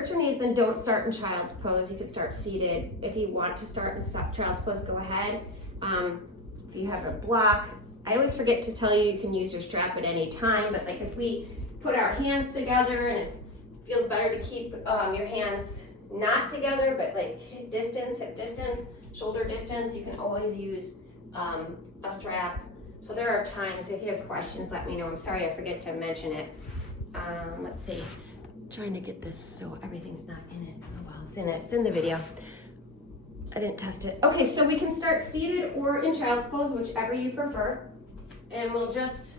hurts your knees, then don't start in child's pose. You could start seated. If you want to start in child's pose, go ahead. If you have a block, I always forget to tell you can use your strap at any time, but like if we put our hands together and it feels better to keep your hands not together, but like hip distance, shoulder distance, you can always use a strap. So there are times, if you have questions, let me know. I'm sorry I forget to mention it. Let's see. Trying to get this so everything's not in it. Oh well, it's in it. It's in the video. I didn't test it. Okay, so we can start seated or in child's pose, whichever you prefer. And we'll just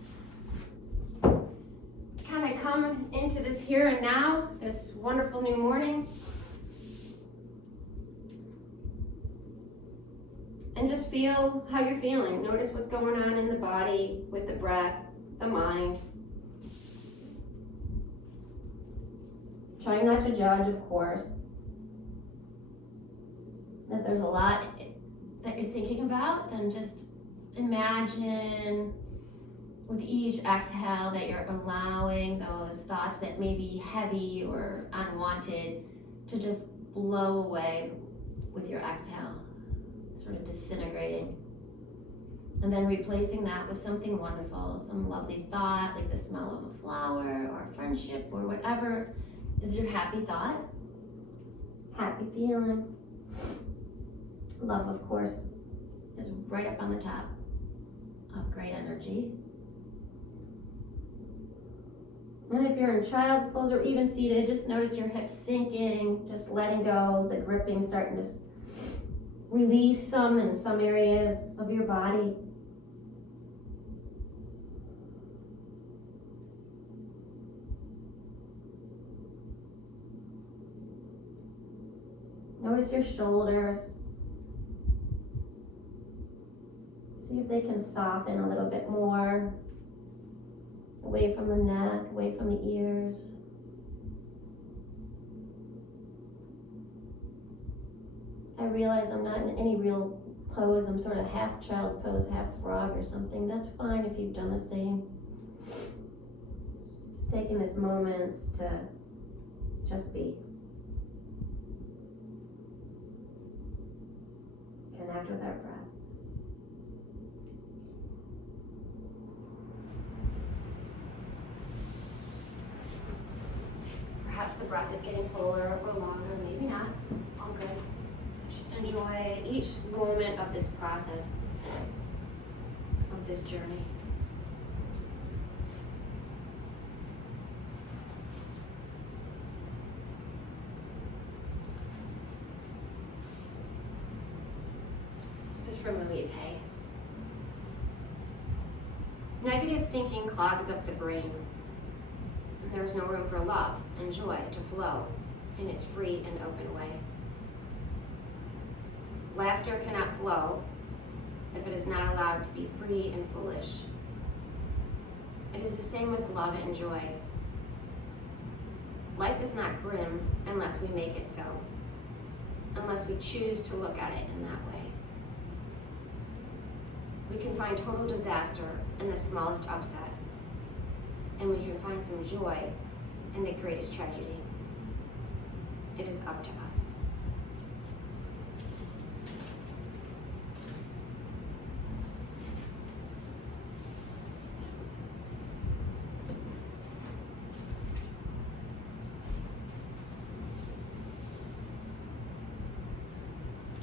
kind of come into this here and now, this wonderful new morning. And just feel how you're feeling. Notice what's going on in the body with the breath, the mind. Trying not to judge, of course. If there's a lot that you're thinking about, then just imagine with each exhale that you're allowing those thoughts that may be heavy or unwanted to just blow away with your exhale, sort of disintegrating. And then replacing that with something wonderful, some lovely thought, like the smell of a flower or a friendship or whatever is your happy thought, happy feeling. Love, of course, is right up on the top of great energy. And if you're in child's pose or even seated, just notice your hips sinking, just letting go, the gripping starting to release some in some areas of your body. Notice your shoulders. See if they can soften a little bit more. Away from the neck, away from the ears. I realize I'm not in any real pose. I'm sort of half child pose, half frog or something. That's fine if you've done the same. Just taking this moment to just be. Connect with our breath. Perhaps the breath is getting fuller or longer, maybe not. All good. Just enjoy each moment of this process, of this journey. This is from Louise Hay. Negative thinking clogs up the brain. There is no room for love and joy to flow in its free and open way. Laughter cannot flow if it is not allowed to be free and foolish. It is the same with love and joy. Life is not grim unless we make it so, unless we choose to look at it in that way. We can find total disaster in the smallest upset, and we can find some joy in the greatest tragedy. It is up to us.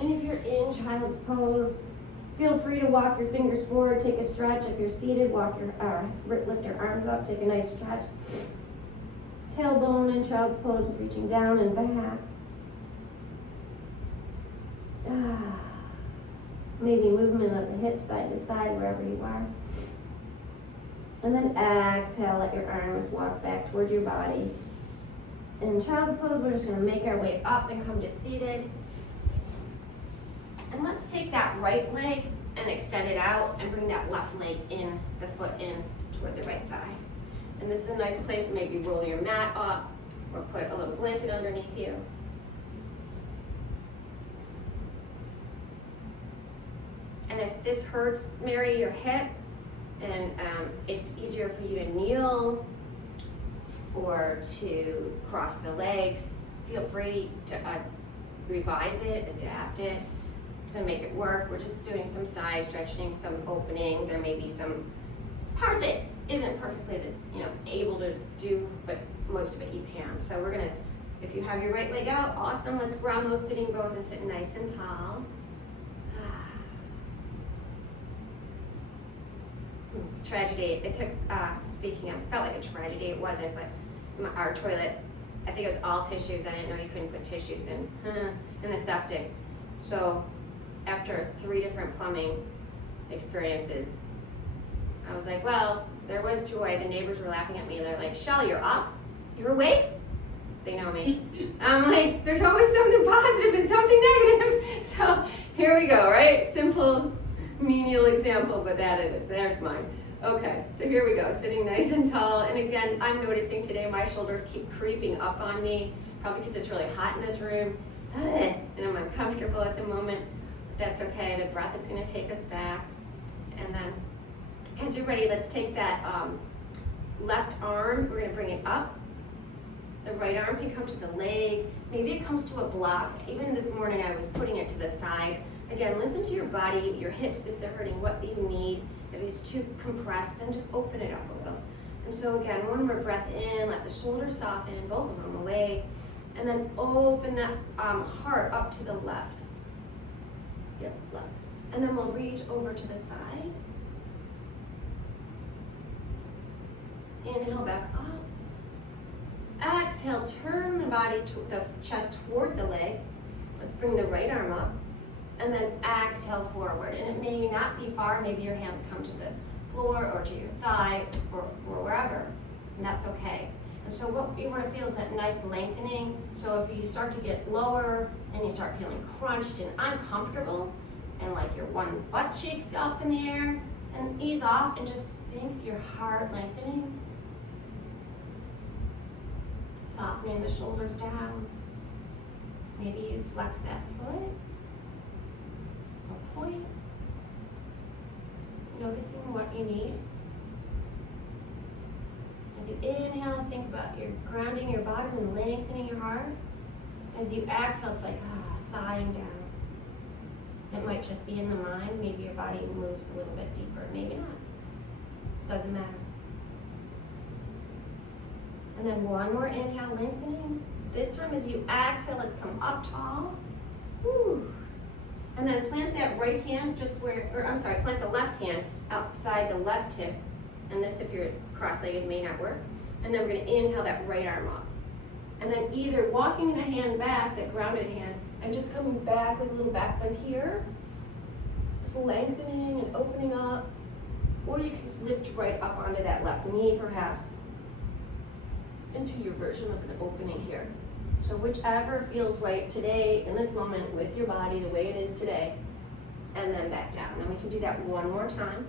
And if you're in child's pose, feel free to walk your fingers forward, take a stretch. If you're seated, lift your arms up, take a nice stretch. Tailbone in child's pose, just reaching down and back. Maybe movement of the hips side to side, wherever you are. And then exhale, let your arms walk back toward your body. In child's pose, we're just gonna make our way up and come to seated. And let's take that right leg and extend it out and bring that left leg in, the foot in toward the right thigh. And this is a nice place to maybe roll your mat up or put a little blanket underneath you. And if this hurts, Mary, your hip, and it's easier for you to kneel or to cross the legs, feel free to revise it, adapt it to make it work. We're just doing some side stretching, some opening. There may be some part that isn't perfectly, able to do, but most of it you can. So we're gonna, if you have your right leg out, awesome. Let's ground those sitting bones and sit nice and tall. Tragedy, it took, speaking of, felt like a tragedy, it wasn't, but our toilet, I think it was all tissues. I didn't know you couldn't put tissues in the septic. So after 3 different plumbing experiences, I was like, well, there was joy. The neighbors were laughing at me. They're like, Chelle, you're up? You're awake? They know me. I'm like, there's always something positive and something negative. So here we go, right? Simple, menial example, but there's mine. Okay, so here we go, sitting nice and tall. And again, I'm noticing today my shoulders keep creeping up on me, probably because it's really hot in this room. And I'm uncomfortable at the moment. That's okay, the breath is gonna take us back. And then, as you're ready, let's take that left arm, we're gonna bring it up. The right arm can come to the leg. Maybe it comes to a block. Even this morning I was putting it to the side. Again, listen to your body, your hips if they're hurting, what do you need. If it's too compressed, then just open it up a little. And so again, one more breath in, let the shoulders soften, both of them away. And then open that heart up to the left. Yep, left. And then we'll reach over to the side. Inhale back up. Exhale, turn the body, the chest toward the leg. Let's bring the right arm up. And then exhale forward. And it may not be far, maybe your hands come to the floor or to your thigh or wherever, and that's okay. And so what you want to feel is that nice lengthening. So if you start to get lower and you start feeling crunched and uncomfortable and like your one butt cheek's up in the air, and ease off and just think your heart lengthening. Softening the shoulders down. Maybe you flex that foot. Point. Noticing what you need. As you inhale, think about your grounding your bottom and lengthening your heart. As you exhale, it's like sighing down. It might just be in the mind. Maybe your body moves a little bit deeper. Maybe not. Doesn't matter. And then one more inhale, lengthening. This time as you exhale, let's come up tall. Whew. And then plant that right hand plant the left hand outside the left hip. And this, if you're cross-legged, may not work. And then we're gonna inhale that right arm up. And then either walking the hand back, that grounded hand, and just coming back with a little back bend here. Just lengthening and opening up. Or you can lift right up onto that left knee, perhaps, into your version of an opening here. So whichever feels right today, in this moment, with your body, the way it is today, and then back down. And we can do that one more time.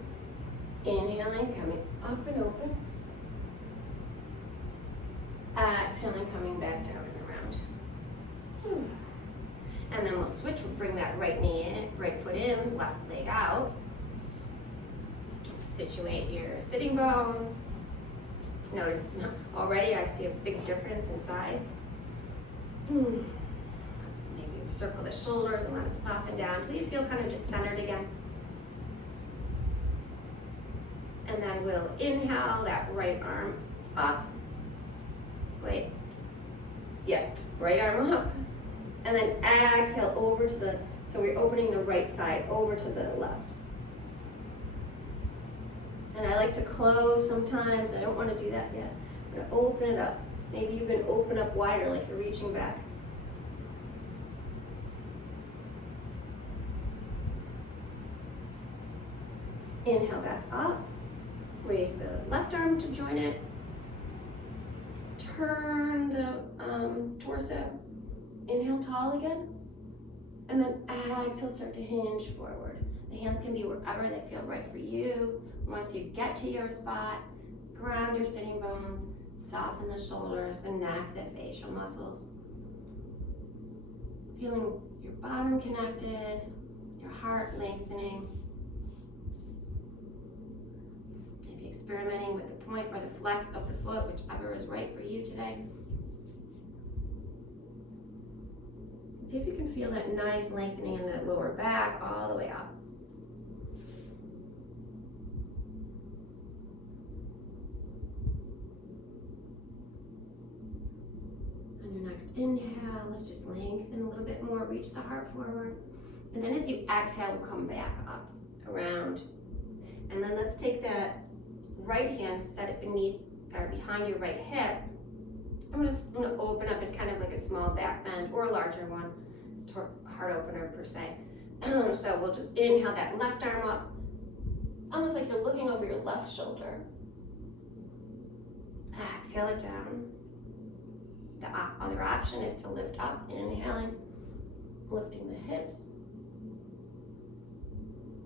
Inhaling, coming up and open. Exhaling, coming back down and around. Whew. And then we'll switch, we'll bring that right knee in, right foot in, left leg out. Situate your sitting bones. Notice already I see a big difference in sides. Let's maybe circle the shoulders and let them soften down until you feel kind of just centered again. And then we'll inhale that right arm up. Right arm up. And then exhale over to so we're opening the right side over to the left. And I like to close sometimes. I don't want to do that yet. I'm going to open it up. Maybe you can open up wider like you're reaching back. Inhale back up. Raise the left arm to join it. Turn the torso. Inhale tall again. And then exhale, start to hinge forward. The hands can be wherever they feel right for you. Once you get to your spot, ground your sitting bones, soften the shoulders, the neck, the facial muscles. Feeling your bottom connected, your heart lengthening. Maybe experimenting with the point or the flex of the foot, whichever is right for you today. See if you can feel that nice lengthening in the lower back all the way up. On your next inhale, let's just lengthen a little bit more, reach the heart forward. And then as you exhale, we'll come back up, around. And then let's take that right hand, set it beneath or behind your right hip. I'm just going to open up in kind of like a small back bend or a larger one, heart opener per se. So we'll just inhale that left arm up, almost like you're looking over your left shoulder. Exhale it down. The other option is to lift up, inhaling, lifting the hips.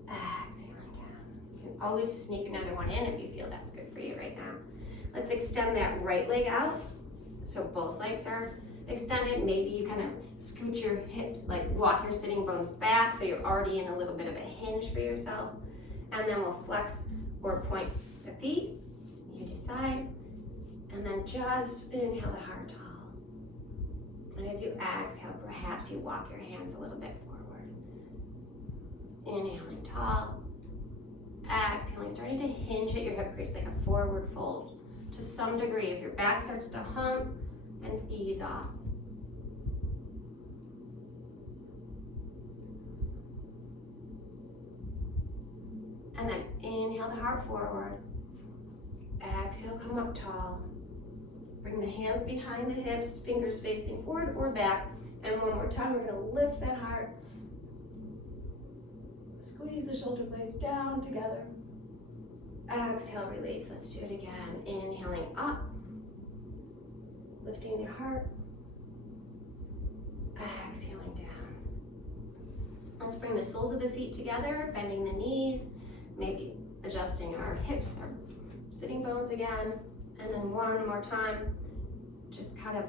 Exhaling down. You can always sneak another one in if you feel that's good for you right now. Let's extend that right leg out. So both legs are extended. Maybe you kind of scoot your hips, like walk your sitting bones back so you're already in a little bit of a hinge for yourself. And then we'll flex or point the feet. You decide. And then just inhale the heart tall. And as you exhale, perhaps you walk your hands a little bit forward. Inhaling tall. Exhaling, starting to hinge at your hip crease like a forward fold. To some degree, if your back starts to hump, then ease off. And then inhale the heart forward. Exhale, come up tall. Bring the hands behind the hips, fingers facing forward or back. And one more time, we're going to lift that heart. Squeeze the shoulder blades down together. Exhale, release. Let's do it again. Inhaling up. Lifting your heart. Exhaling down. Let's bring the soles of the feet together, bending the knees, maybe adjusting our hips, our sitting bones again. And then one more time, just kind of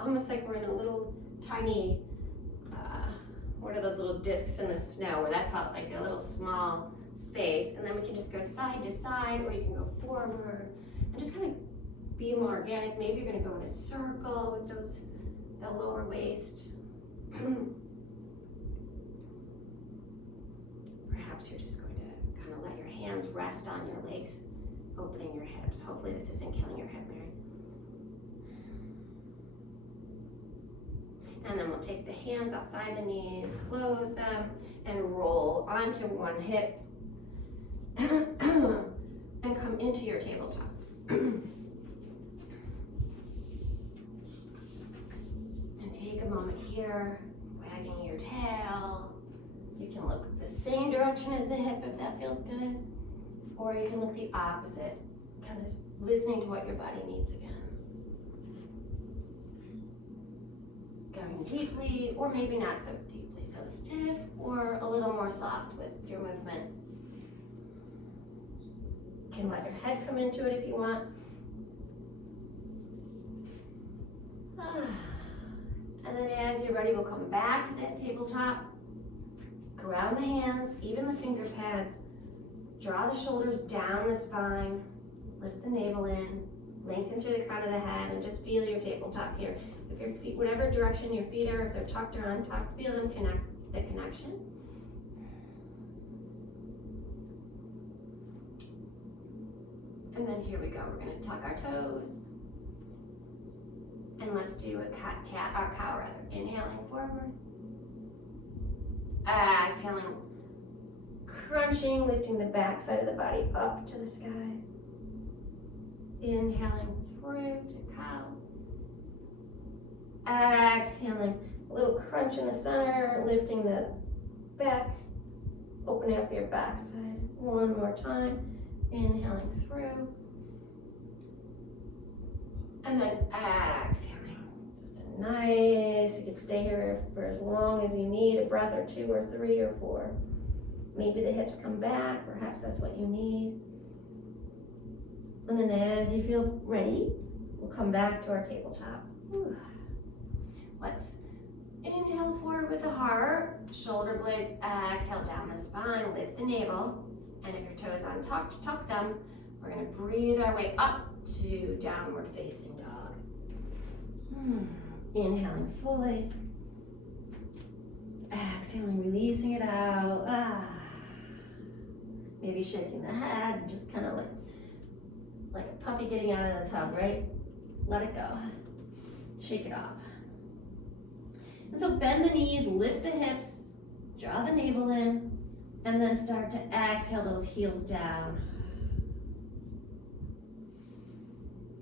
almost like we're in a little tiny, what are those little discs in the snow, where that's how, like a little small space. And then we can just go side to side, or you can go forward and just kind of be more organic. Maybe you're going to go in a circle with the lower waist. Perhaps you're just going to kind of let your hands rest on your legs, opening your hips. Hopefully this isn't killing your hip, Mary. And then we'll take the hands outside the knees, close them, and roll onto one hip and come into your tabletop. And take a moment here, wagging your tail. You can look the same direction as the hip if that feels good, or you can look the opposite, kind of listening to what your body needs again. Going deeply, or maybe not so deeply, so stiff or a little more soft with your movement. You can let your head come into it if you want. And then as you're ready, we'll come back to that tabletop. Ground the hands, even the finger pads. Draw the shoulders down the spine. Lift the navel in. Lengthen through the crown of the head and just feel your tabletop here. If your feet, whatever direction your feet are, if they're tucked or untucked, feel them connect, the connection. And then here we go. We're going to tuck our toes. And let's do a cat or cow rather. Inhaling forward. Exhaling. Crunching, lifting the back side of the body up to the sky. Inhaling through to cow. Exhaling, a little crunch in the center, lifting the back, opening up your backside. One more time, inhaling through. And then exhaling. Just a nice, you can stay here for as long as you need, a breath or two or three or four. Maybe the hips come back, perhaps that's what you need. And then as you feel ready, we'll come back to our tabletop. Whew. Let's inhale forward with the heart, shoulder blades, exhale down the spine, lift the navel, and if your toes untucked, tuck them. We're gonna breathe our way up to downward facing dog. Inhaling fully, Exhaling, releasing it out. Maybe shaking the head, just kind of like a puppy getting out of the tub, right? Let it go. Shake it off. And so bend the knees, lift the hips, draw the navel in, and then start to exhale those heels down.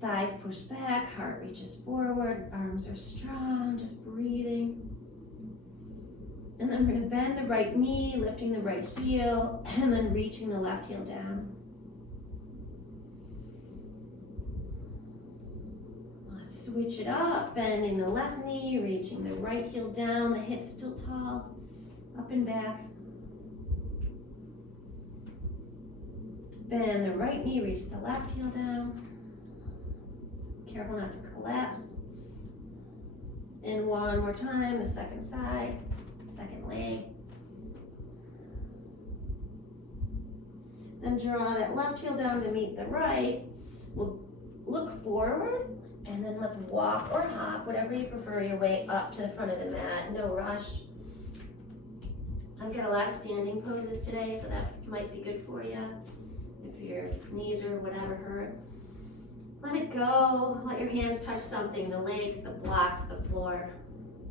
Thighs push back, heart reaches forward, arms are strong, just breathing. And then we're gonna bend the right knee, lifting the right heel, and then reaching the left heel down. Let's switch it up, bending the left knee, reaching the right heel down, the hips still tall, up and back. Bend the right knee, reach the left heel down. Careful not to collapse. And one more time, the second side, second leg. Then draw that left heel down to meet the right. We'll look forward, and then let's walk or hop, whatever you prefer, your way up to the front of the mat, no rush. I've got a lot of standing poses today, so that might be good for you if your knees or whatever hurt. Let it go, let your hands touch something, the legs, the blocks, the floor.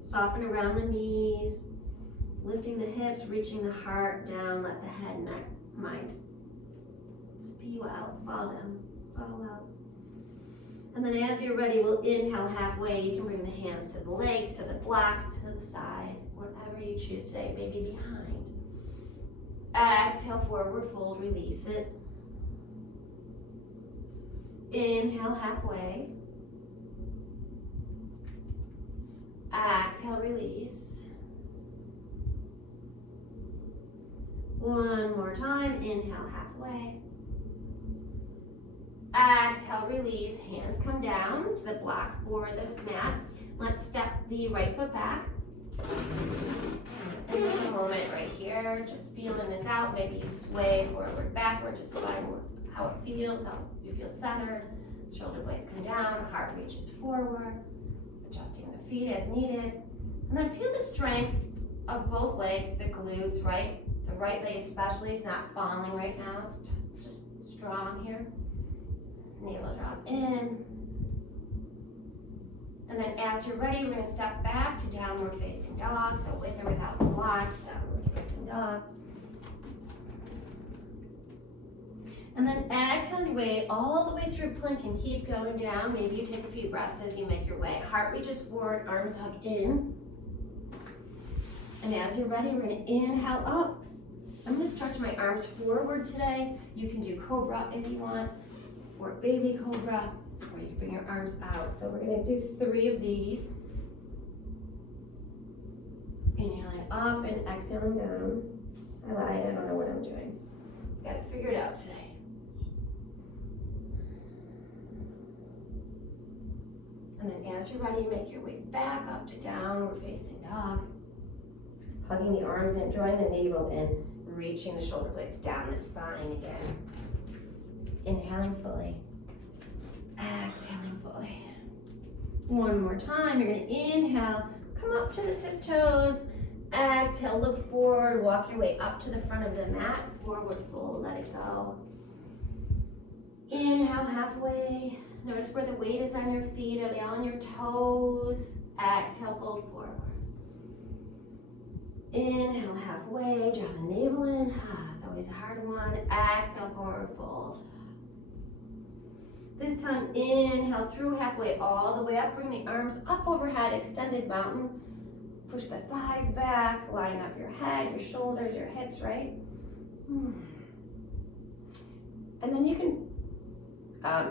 Soften around the knees, lifting the hips, reaching the heart down, let the head, neck, mind spew out, fall down, fall out. And then as you're ready, we'll inhale halfway. You can bring the hands to the legs, to the blocks, to the side, whatever you choose today, maybe behind. Exhale, forward fold, release it. Inhale halfway. Exhale, release. One more time, inhale halfway. Exhale, release, hands come down to the blocks or the mat. Let's step the right foot back. And take a moment right here, just feeling this out. Maybe you sway forward, backward, just find how it feels, how you feel centered. Shoulder blades come down, heart reaches forward, adjusting the feet as needed. And then feel the strength of both legs, the glutes, right? The right leg especially is not falling right now, it's just strong here. Navel draws in. And then as you're ready, we're gonna step back to downward facing dog. So with or without the blocks, downward facing dog. And then exhale your way all the way through plank and keep going down. Maybe you take a few breaths as you make your way. Heart reaches forward, arms hug in. And as you're ready, we're gonna inhale up. I'm gonna stretch my arms forward today. You can do cobra if you want, or baby cobra, or you can bring your arms out. So we're gonna do 3 of these. Inhaling up and exhaling down. I lied, I don't know what I'm doing. Got it figured out today. And then as you're ready, make your way back up to downward facing dog. Hugging the arms in, drawing the navel in, reaching the shoulder blades down the spine again. Inhaling fully, exhaling fully. One more time, you're gonna inhale, come up to the tiptoes. Exhale, look forward, walk your way up to the front of the mat, forward fold, let it go. Inhale halfway. Notice where the weight is on your feet. Are they all on your toes? Exhale, fold forward. Inhale halfway, draw the navel in. It's always a hard one. Exhale, forward fold. This time, inhale through halfway, all the way up. Bring the arms up overhead, extended mountain. Push the thighs back, line up your head, your shoulders, your hips, right? And then you can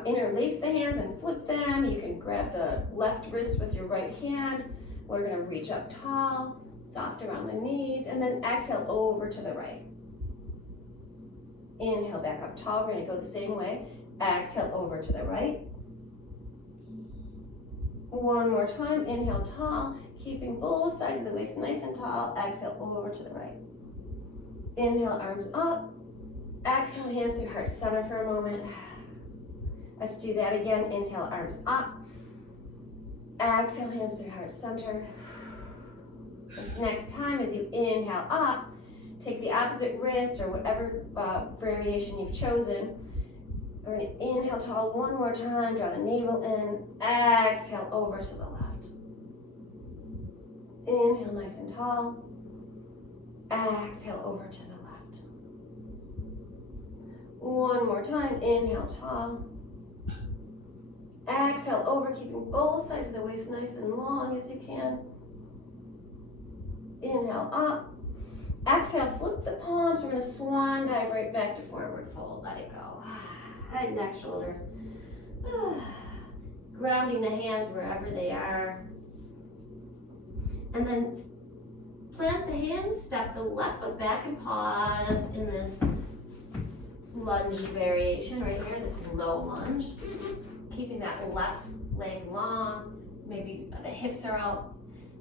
interlace the hands and flip them. You can grab the left wrist with your right hand. We're gonna reach up tall, soft around the knees, and then exhale over to the right. Inhale back up tall, we're gonna go the same way. Exhale over to the right. One more time, inhale tall, keeping both sides of the waist nice and tall. Exhale over to the right. Inhale, arms up. Exhale, hands through heart center for a moment. Let's do that again. Inhale, arms up. Exhale, hands through heart center. Let's Next time, as you inhale up, take the opposite wrist or whatever variation you've chosen. We're going to inhale tall one more time, draw the navel in, exhale over to the left. Inhale nice and tall, exhale over to the left. One more time, inhale tall, exhale over, keeping both sides of the waist nice and long as you can. Inhale up, exhale, flip the palms, we're going to swan dive right back to forward fold, let it go. Head, neck, shoulders. Grounding the hands wherever they are. And then plant the hands, step the left foot back and pause in this lunge variation right here, this low lunge. Keeping that left leg long, maybe the hips are out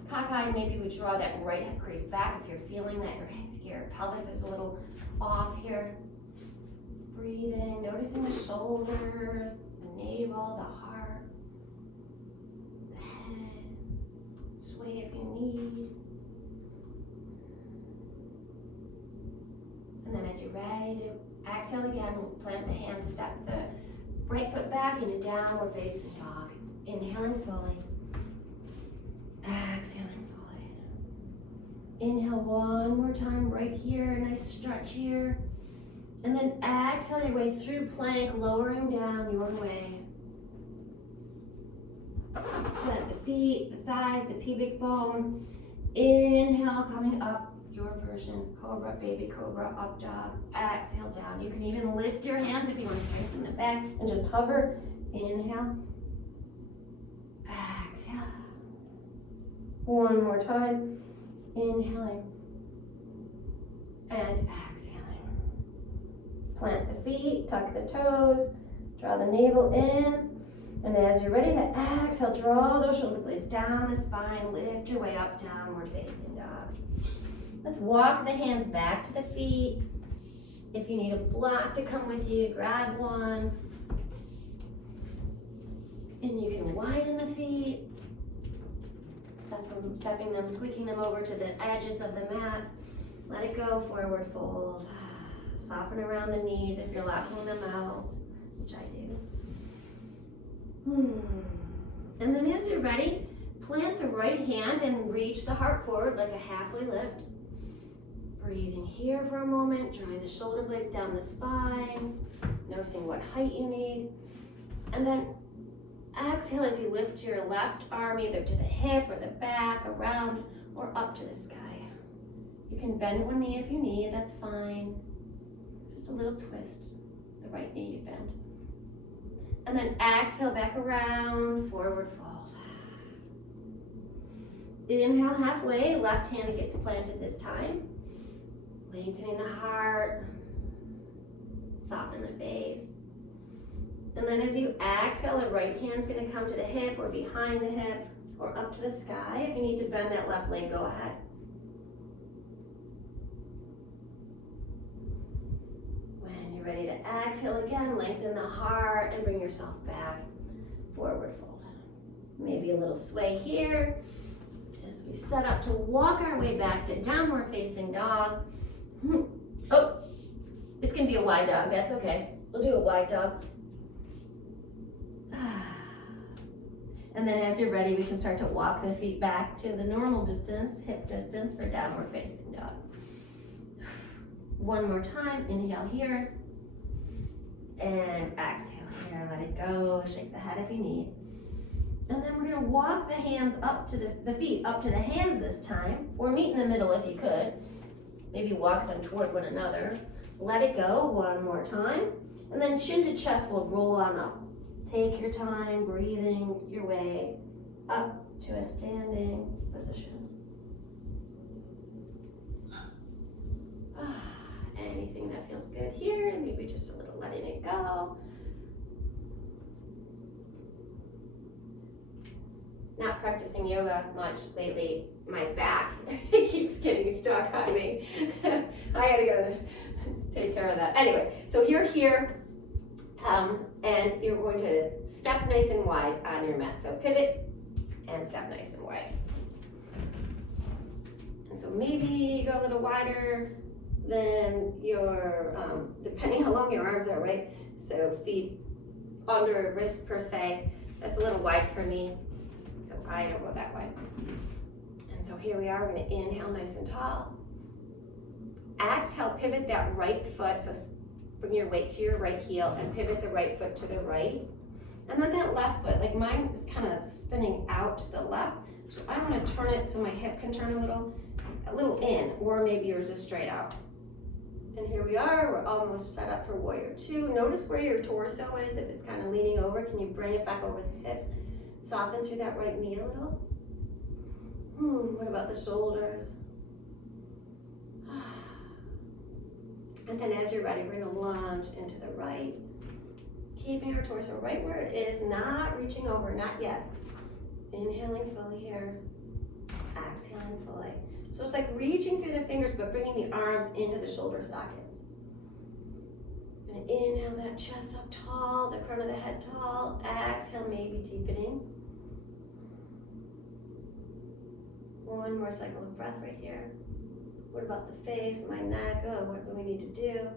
cockeyed, maybe we draw that right hip crease back if you're feeling that your pelvis is a little off here. Breathing, noticing the shoulders, the navel, the heart, the head. Sway if you need. And then as you're ready to exhale again, plant the hands, step the right foot back into downward facing dog. Inhaling fully. Exhaling fully. Inhale one more time right here, a nice stretch here. And then exhale your way through plank, lowering down your way. Plant the feet, the thighs, the pubic bone. Inhale, coming up, your version. Cobra, baby cobra, up dog. Exhale down. You can even lift your hands if you want to strengthen the back and just hover. Inhale. Exhale. One more time. Inhaling. And exhaling. Plant the feet, tuck the toes, draw the navel in, and as you're ready to exhale, draw those shoulder blades down the spine, lift your way up, downward facing dog. Let's walk the hands back to the feet. If you need a block to come with you, grab one. And you can widen the feet, stepping them, squeaking them over to the edges of the mat. Let it go, forward fold. Soften around the knees if you're locking them out, which I do. And then as you're ready, plant the right hand and reach the heart forward like a halfway lift. Breathing here for a moment, drawing the shoulder blades down the spine, noticing what height you need. And then exhale as you lift your left arm either to the hip or the back, around, or up to the sky. You can bend one knee if you need, that's fine. Just a little twist, the right knee to bend. And then exhale back around, forward fold. Inhale halfway, left hand gets planted this time. Lengthening the heart, soften the face. And then as you exhale, the right hand's gonna come to the hip or behind the hip or up to the sky. If you need to bend that left leg, go ahead. When you're ready to exhale again, lengthen the heart and bring yourself back, forward fold. Maybe a little sway here as we set up to walk our way back to downward facing dog. Oh, it's gonna be a wide dog, that's okay. We'll do a wide dog. And then as you're ready, we can start to walk the feet back to the normal distance, hip distance for downward facing dog. One more time, inhale here, and exhale here, let it go, shake the head if you need. And then we're gonna walk the hands up to the feet up to the hands this time, or meet in the middle if you could. Maybe walk them toward one another. Let it go, one more time. And then chin to chest will roll on up. Take your time, breathing your way up to a standing position. Anything that feels good here, and maybe just a little letting it go. Not practicing yoga much lately. My back keeps getting stuck on me. I gotta go take care of that. Anyway, so you're here. And you're going to step nice and wide on your mat. So pivot and step nice and wide. And So maybe you go a little wider than your, depending how long your arms are, right? So feet under wrist per se, that's a little wide for me. So I don't go that wide. And so here we are, we're gonna inhale nice and tall. Exhale, pivot that right foot, so bring your weight to your right heel and pivot the right foot to the right. And then that left foot, like mine is kind of spinning out to the left, so I want to turn it so my hip can turn a little in, or maybe yours is straight out. And here we are, we're almost set up for warrior two. Notice where your torso is, if it's kind of leaning over, can you bring it back over the hips? Soften through that right knee a little. What about the shoulders? And then as you're ready, we're gonna lunge into the right, keeping our torso right where it is, not reaching over, not yet. Inhaling fully here, exhaling fully. So it's like reaching through the fingers, but bringing the arms into the shoulder sockets. And inhale that chest up tall, the crown of the head tall. Exhale, maybe deepening. One more cycle of breath right here. What about the face, my neck? Oh, what do we need to do?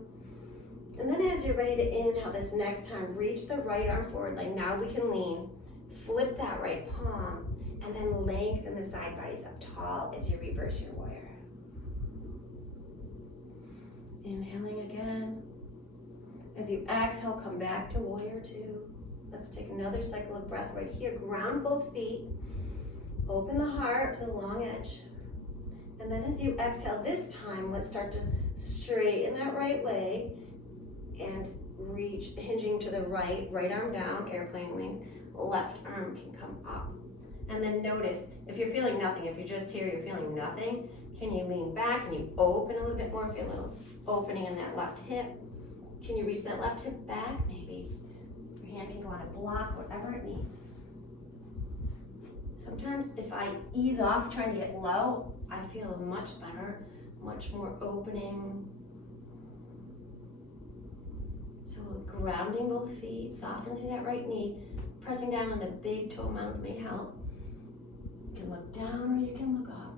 And then as you're ready to inhale this next time, reach the right arm forward, like now we can lean. Flip that right palm, and then lengthen the side bodies up tall as you reverse your warrior. Inhaling again. As you exhale, come back to warrior two. Let's take another cycle of breath right here. Ground both feet. Open the heart to the long edge. And then as you exhale this time, let's start to straighten that right leg and reach, hinging to the right arm down, airplane wings. Left arm can come up. And then notice, if you're feeling nothing, if you're just here, you're feeling nothing, can you lean back? Can you open a little bit more? Feel a little opening in that left hip. Can you reach that left hip back? Maybe your hand can go on a block, whatever it needs. Sometimes if I ease off trying to get low, I feel much better, much more opening. So grounding both feet, soften through that right knee, pressing down on the big toe mound may help. You can look down or you can look up,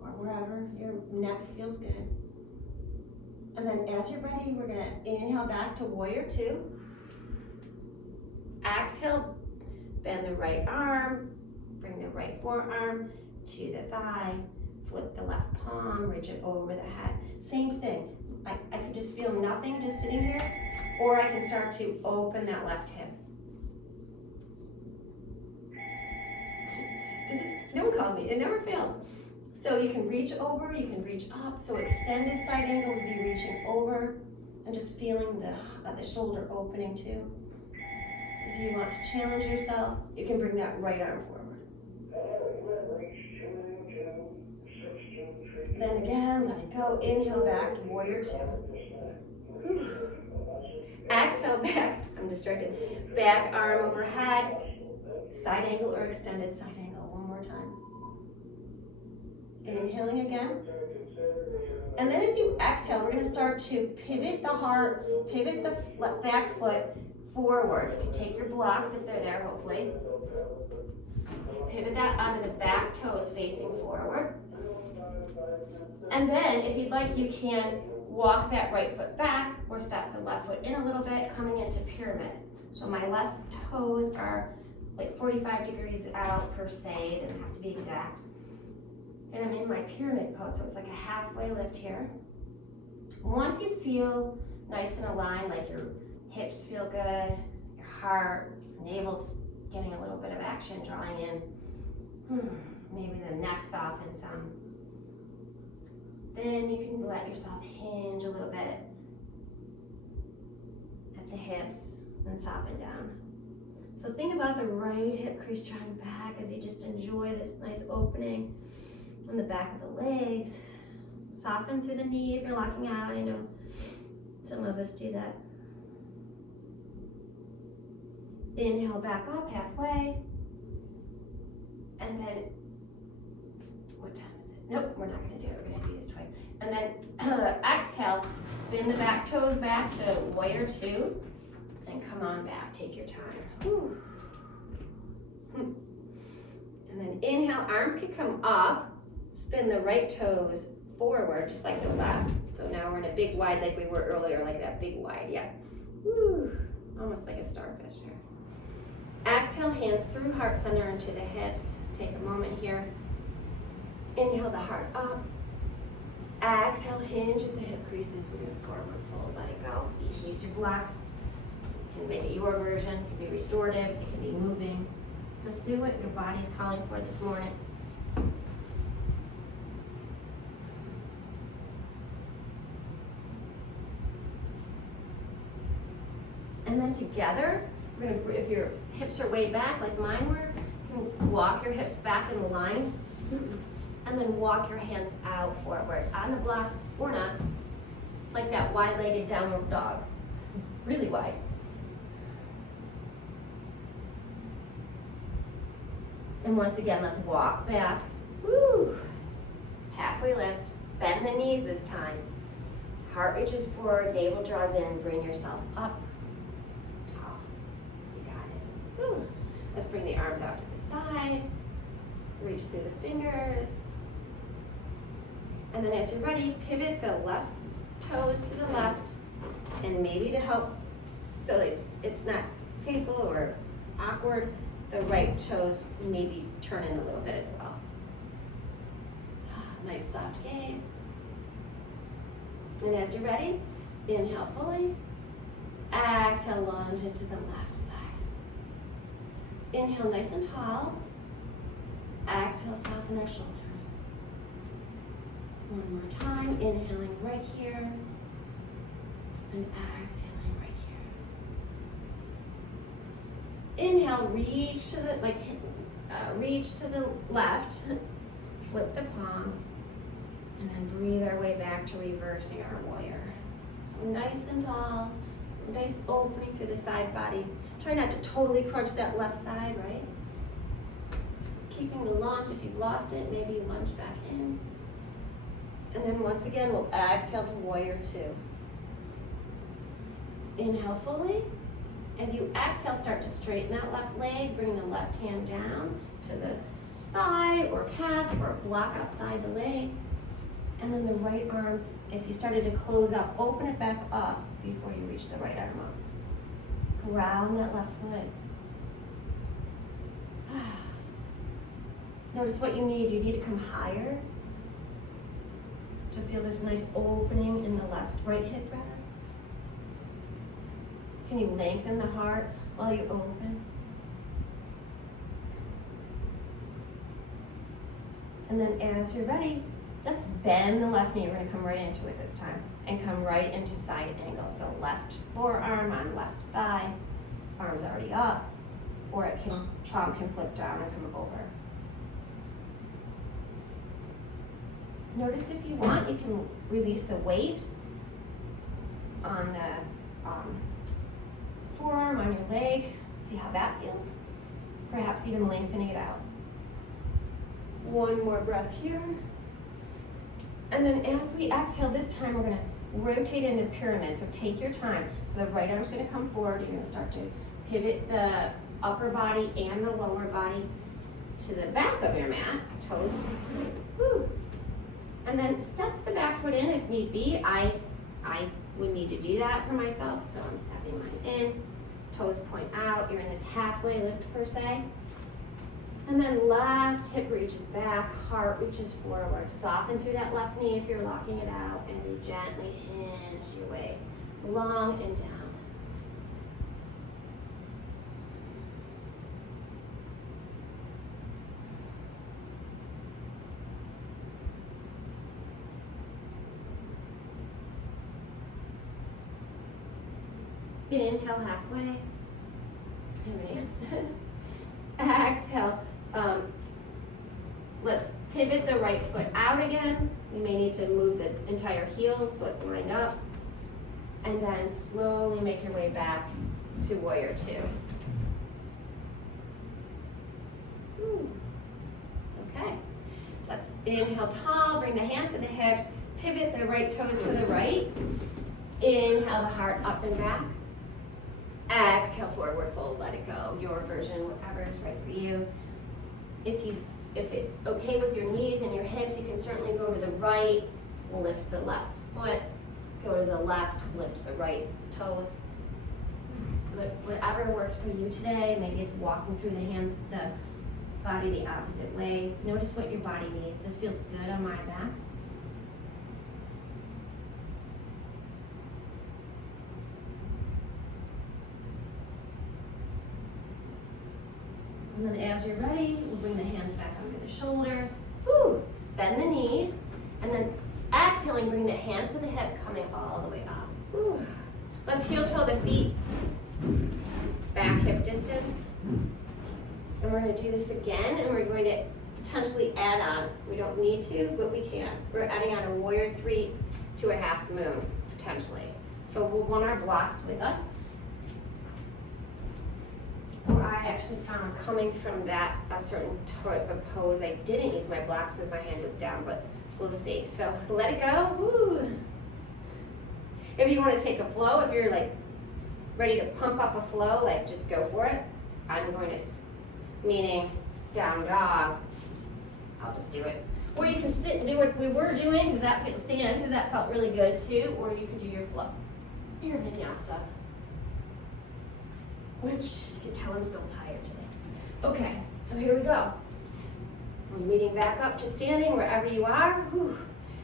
or wherever your neck feels good. And then as you're ready, we're gonna inhale back to warrior two. Exhale, bend the right arm, bring the right forearm to the thigh, flip the left palm, reach it over the head. Same thing, I could just feel nothing just sitting here, or I can start to open that left hip. No one calls me, it never fails. So you can reach over, you can reach up. So extended side angle would be reaching over and just feeling the shoulder opening too. If you want to challenge yourself, you can bring that right arm forward. Then again, let it go. Inhale back to warrior two. Whew. Exhale back, I'm distracted. Back arm overhead, side angle or extended side angle. One more time. Inhaling again. And then as you exhale, we're going to start to pivot the heart, pivot the back foot forward. You can take your blocks if they're there, hopefully. Pivot that onto the back toes facing forward. And then, if you'd like, you can walk that right foot back or step the left foot in a little bit, coming into pyramid. So my left toes are like 45 degrees out per se, it doesn't have to be exact. And I'm in my pyramid pose, so it's like a halfway lift here. Once you feel nice and aligned, like your hips feel good, your heart, navel's getting a little bit of action, drawing in, maybe the neck softens some. Then you can let yourself hinge a little bit at the hips and soften down. So think about the right hip crease drawing back as you just enjoy this nice opening on the back of the legs. Soften through the knee if you're locking out. I know some of us do that. Inhale back up halfway. And then, what time is it? Nope, we're not gonna do it. We're gonna do this twice. And then exhale, spin the back toes back to warrior two. And come on back, take your time. Whew. And then inhale, arms can come up. Spin lengthen the right toes forward, just like the left. So now we're in a big wide like we were earlier, like that big wide, yeah. Woo, almost like a starfish here. Exhale, hands through heart center into the hips. Take a moment here. Inhale the heart up. Exhale, hinge at the hip creases. We're gonna forward fold, let it go. You can use your blocks. You can make it your version. It can be restorative, it can be moving. Just do what your body's calling for this morning. And then together, we're gonna, if your hips are way back like mine were, you can walk your hips back in line and then walk your hands out forward on the blocks or not, like that wide-legged downward dog, really wide. And once again, let's walk back. Woo. Halfway lift, bend the knees this time. Heart reaches forward, navel draws in, bring yourself up. Woo. Let's bring the arms out to the side, reach through the fingers, and then as you're ready, pivot the left toes to the left, and maybe to help so that it's not painful or awkward, the right toes maybe turn in a little bit as well. Nice soft gaze. And as you're ready, inhale fully, exhale, lunge into the left side. Inhale nice and tall. Exhale, soften our shoulders. One more time, inhaling right here and exhaling right here. Inhale, reach to the reach to the left, flip the palm, and then breathe our way back to reversing our warrior. So nice and tall, nice opening through the side body. Try not to totally crunch that left side, right? Keeping the lunge. If you've lost it, maybe you lunge back in. And then once again, we'll exhale to warrior two. Inhale fully. As you exhale, start to straighten that left leg. Bring the left hand down to the thigh or calf or block outside the leg. And then the right arm, if you started to close up, open it back up before you reach the right arm up. Ground that left foot. Notice what you need. You need to come higher to feel this nice opening in the right hip rather. Can you lengthen the heart while you open? And then as you're ready, let's bend the left knee. We're gonna come right into it this time and come right into side angle. So left forearm on left thigh, arms already up, or palm can flip down and come over. Notice if you want, you can release the weight on the forearm, on your leg. See how that feels. Perhaps even lengthening it out. One more breath here. And then as we exhale, this time we're gonna rotate into pyramid. So take your time. So the right arm's gonna come forward. You're gonna start to pivot the upper body and the lower body to the back of your mat, toes. Woo. And then step the back foot in if need be. I would need to do that for myself, so I'm stepping mine in. Toes point out. You're in this halfway lift per se. And then left hip reaches back, heart reaches forward. Soften through that left knee if you're locking it out as you gently hinge your way long and down. Inhale halfway. Exhale. Let's pivot the right foot out again. You may need to move the entire heel so it's lined up. And then slowly make your way back to warrior two. Okay. Let's inhale tall, bring the hands to the hips, pivot the right toes to the right. Inhale the heart up and back. Exhale, forward fold, let it go. Your version, whatever is right for you. If it's okay with your knees and your hips, you can certainly Go to the right, lift the left foot. Go to the left, lift the right toes. Whatever works for you today. Maybe it's walking through the body the opposite way. Notice what your body needs. This feels good on my back. And then as you're ready, we'll bring the hands back under the shoulders. Woo! Bend the knees. And then exhaling, bring the hands to the hip, coming all the way up. Woo. Let's heel toe the feet. Back hip distance. And we're going to do this again, and we're going to potentially add on. We don't need to, but we can. We're adding on a warrior 3 to a half moon, potentially. So we'll want our blocks with us. Or I actually found coming from that a certain type of pose, I didn't use my blocks because my hand was down, but we'll see. So let it go. Woo. If you want to take a flow, if you're like ready to pump up a flow, like just go for it. I'm going to, meaning down dog, I'll just do it. Or you can sit and do what we were doing, because that felt really good too, or you could do your flow, your vinyasa. Which you can tell I'm still tired today. Okay, so here we go. We're meeting back up to standing wherever you are. Whew.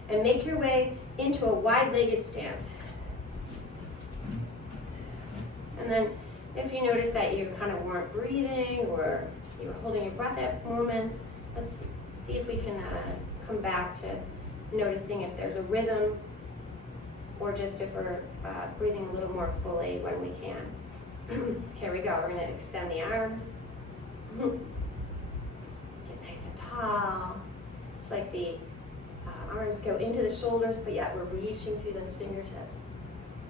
And make your way into a wide-legged stance. And then if you notice that you kind of weren't breathing or you were holding your breath at moments, let's see if we can come back to noticing if there's a rhythm or just if we're breathing a little more fully when we can. Here we go. We're going to extend the arms. Get nice and tall. It's like the arms go into the shoulders, but yet we're reaching through those fingertips.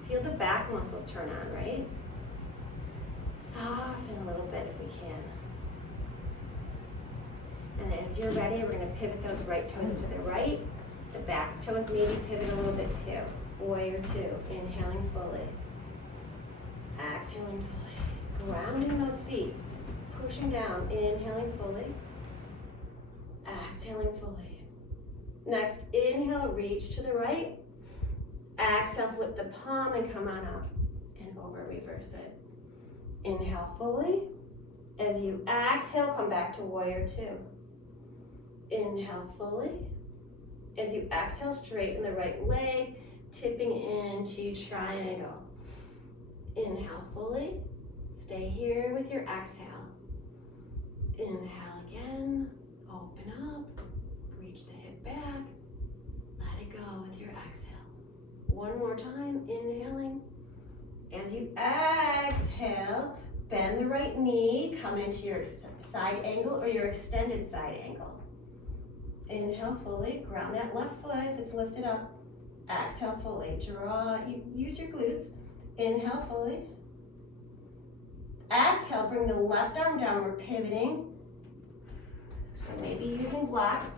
Feel the back muscles turn on, right? Soften a little bit if we can. And as you're ready, we're going to pivot those right toes to the right. The back toes maybe pivot a little bit too. Warrior 2. Inhaling fully. Exhaling fully. Grounding those feet. Pushing down. Inhaling fully. Exhaling fully. Next, inhale, reach to the right. Exhale, flip the palm and come on up. And over, reverse it. Inhale fully. As you exhale, come back to warrior 2. Inhale fully. As you exhale, straighten the right leg, tipping into triangle. Inhale fully. Stay here with your exhale. Inhale again. Open up. Reach the hip back. Let it go with your exhale. One more time. Inhaling. As you exhale, bend the right knee. Come into your side angle or your extended side angle. Inhale fully. Ground that left foot if it's lifted up. Exhale fully. Draw. Use your glutes. Inhale fully. Exhale, bring the left arm down. We're pivoting. So maybe using blocks.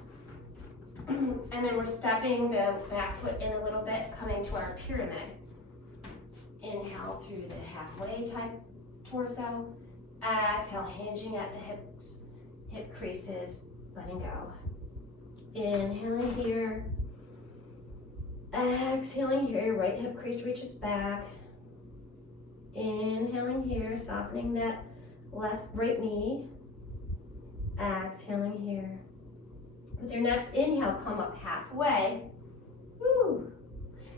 And then we're stepping the back foot in a little bit, coming to our pyramid. Inhale through the halfway type torso. Exhale, hinging at the hips, hip creases, letting go. Inhaling here. Exhaling here, your right hip crease reaches back. Inhaling here, softening that right knee. Exhaling here. With your next inhale, come up halfway. Woo.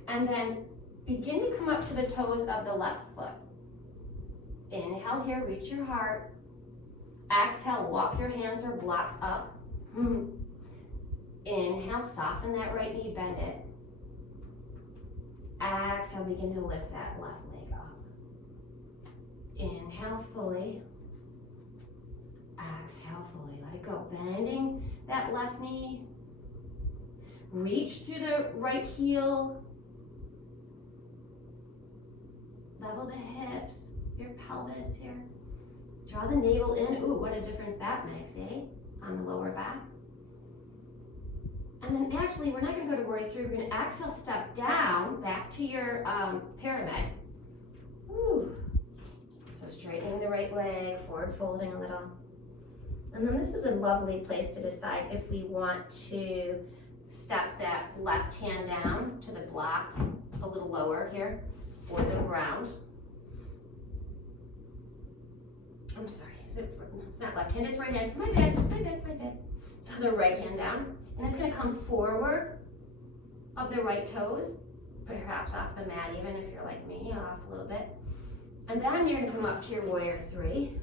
And then begin to come up to the toes of the left foot. Inhale here, reach your heart. Exhale, walk your hands or blocks up. Inhale, soften that right knee, bend it. Exhale, begin to lift that left leg up. Inhale fully. Exhale fully, let it go. Bending that left knee. Reach through the right heel. Level the hips, your pelvis here. Draw the navel in. Ooh, what a difference that makes, eh? On the lower back. And then actually, we're not going to go to warrior 3. We're going to exhale, step down, back to your pyramid. Ooh. So straightening the right leg, forward folding a little. And then this is a lovely place to decide if we want to step that left hand down to the block a little lower here, or the ground. I'm sorry, it's not left hand, it's right hand. My bad. So the right hand down, and it's gonna come forward of the right toes, perhaps off the mat even if you're like me, off a little bit. And then you're gonna come up to your warrior three,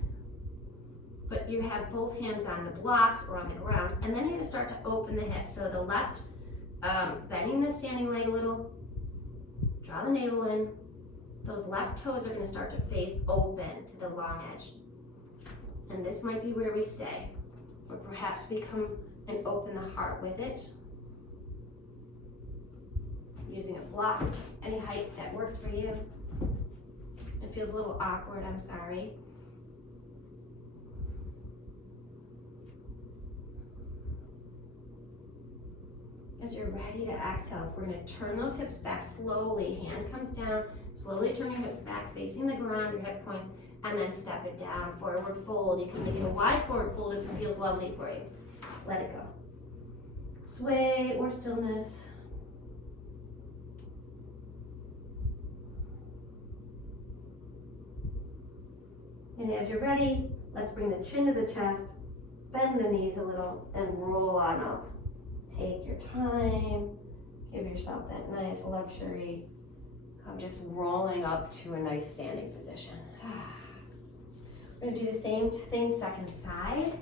but you have both hands on the blocks or on the ground, and then you're gonna start to open the hips. So the left, bending the standing leg a little, draw the navel in. Those left toes are gonna start to face open to the long edge. And this might be where we stay, or perhaps we come and open the heart with it, using a block, any height that works for you. It feels a little awkward, I'm sorry. As you're ready to exhale, we're gonna turn those hips back slowly. Hand comes down, slowly turn your hips back, facing the ground, your hip points, and then step it down, forward fold. You can make it a wide forward fold if it feels lovely for you. Let it go. Sway or stillness. And as you're ready, let's bring the chin to the chest, bend the knees a little, and roll on up. Take your time, give yourself that nice luxury of just rolling up to a nice standing position. We're gonna do the same thing second side.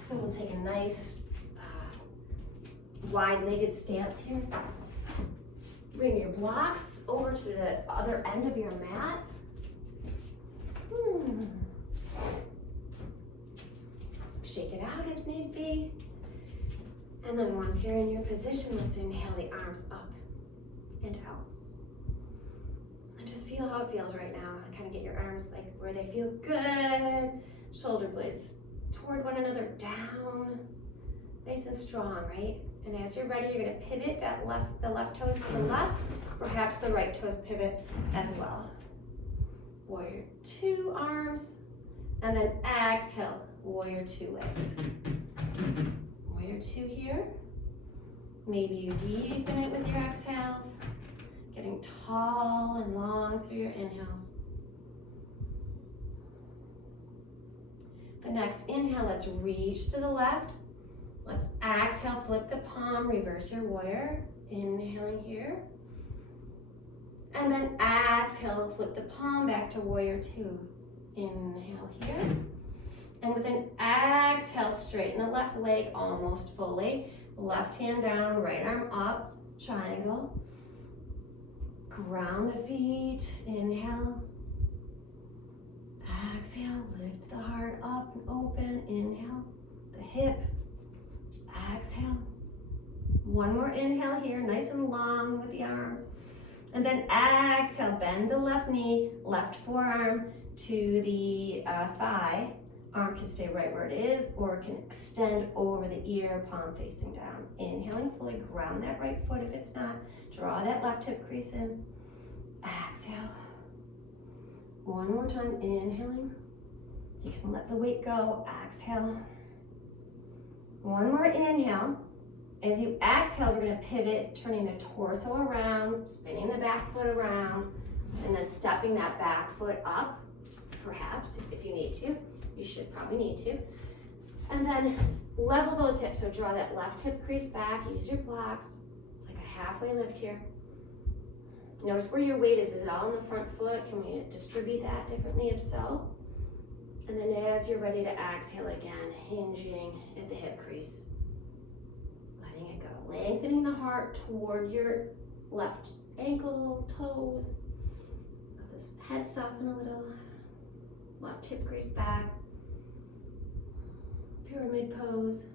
So we'll take a nice wide-legged stance here. Bring your blocks over to the other end of your mat. Shake it out if need be. And then once you're in your position, let's inhale the arms up and out. And just feel how it feels right now. Kind of get your arms like where they feel good. Shoulder blades toward one another, down. Nice and strong, right? And as you're ready, you're gonna pivot the left toes to the left. Perhaps the right toes pivot as well. Warrior two arms, and then exhale, warrior two legs. Warrior two here. Maybe you deepen it with your exhales, getting tall and long through your inhales. The next inhale, let's reach to the left. Let's exhale, flip the palm, reverse your warrior. Inhaling here. And then exhale, flip the palm back to warrior two. Inhale here. And with an exhale, straighten the left leg almost fully. Left hand down, right arm up, triangle. Ground the feet, inhale. Exhale, lift the heart up and open. Inhale, the hip. Exhale. One more inhale here, nice and long with the arms. And then exhale, bend the left knee, left forearm to the thigh. Arm can stay right where it is, or it can extend over the ear, palm facing down. Inhaling fully, ground that right foot if it's not. Draw that left hip crease in. Exhale. One more time, inhaling. You can let the weight go, exhale. One more inhale. As you exhale, we're gonna pivot, turning the torso around, spinning the back foot around, and then stepping that back foot up, perhaps, if you need to. You should probably need to. And then level those hips, so draw that left hip crease back, use your blocks. It's like a halfway lift here. Notice where your weight is. Is it all in the front foot? Can we distribute that differently if so? And then as you're ready to exhale again, hinging at the hip crease. Letting it go. Lengthening the heart toward your left ankle, toes. Let this head soften a little. Left hip crease back. Pyramid pose.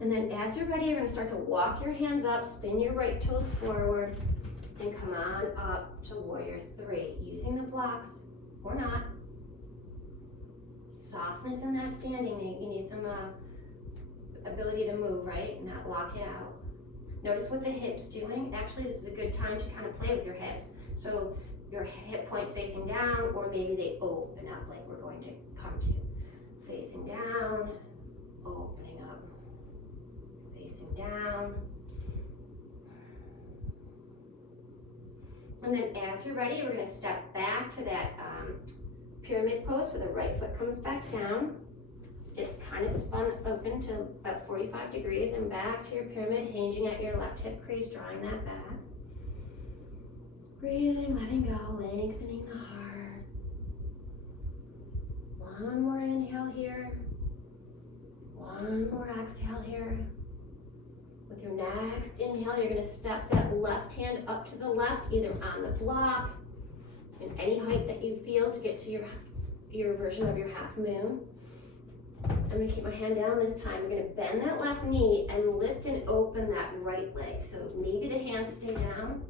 And then as you're ready, you're gonna start to walk your hands up, spin your right toes forward, and come on up to warrior three. Using the blocks or not. Softness in that standing. You need some ability to move, right? Not lock it out. Notice what the hips doing. Actually, this is a good time to kind of play with your hips. So your hip points facing down, or maybe they open up like we're going to come to. Facing down, opening up. down. And then as you're ready, we're gonna step back to that pyramid pose, so the right foot comes back down. It's kind of spun open to about 45 degrees and back to your pyramid, hinging at your left hip crease, drawing that back. Breathing, letting go, lengthening the heart. One more inhale here. One more exhale here. With your next inhale, you're gonna step that left hand up to the left, either on the block, in any height that you feel to get to your version of your half moon. I'm gonna keep my hand down this time. We're gonna bend that left knee and lift and open that right leg. So maybe the hands stay down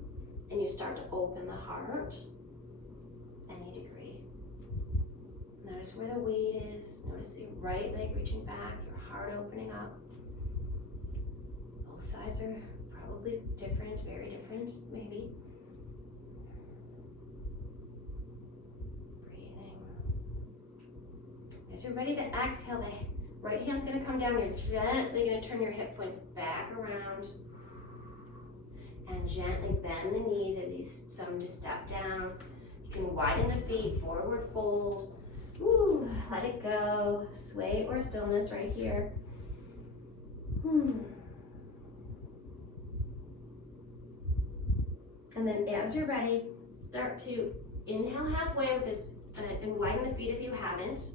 and you start to open the heart any degree. Notice where the weight is. Notice the right leg reaching back, your heart opening up. Both sides are probably different, very different, maybe. As you're ready to exhale, the right hand's gonna come down. You're gently gonna turn your hip points back around and gently bend the knees as you start to step down. You can widen the feet, forward fold. Ooh, let it go. Sway or stillness right here. And then as you're ready, start to inhale halfway with this and widen the feet if you haven't.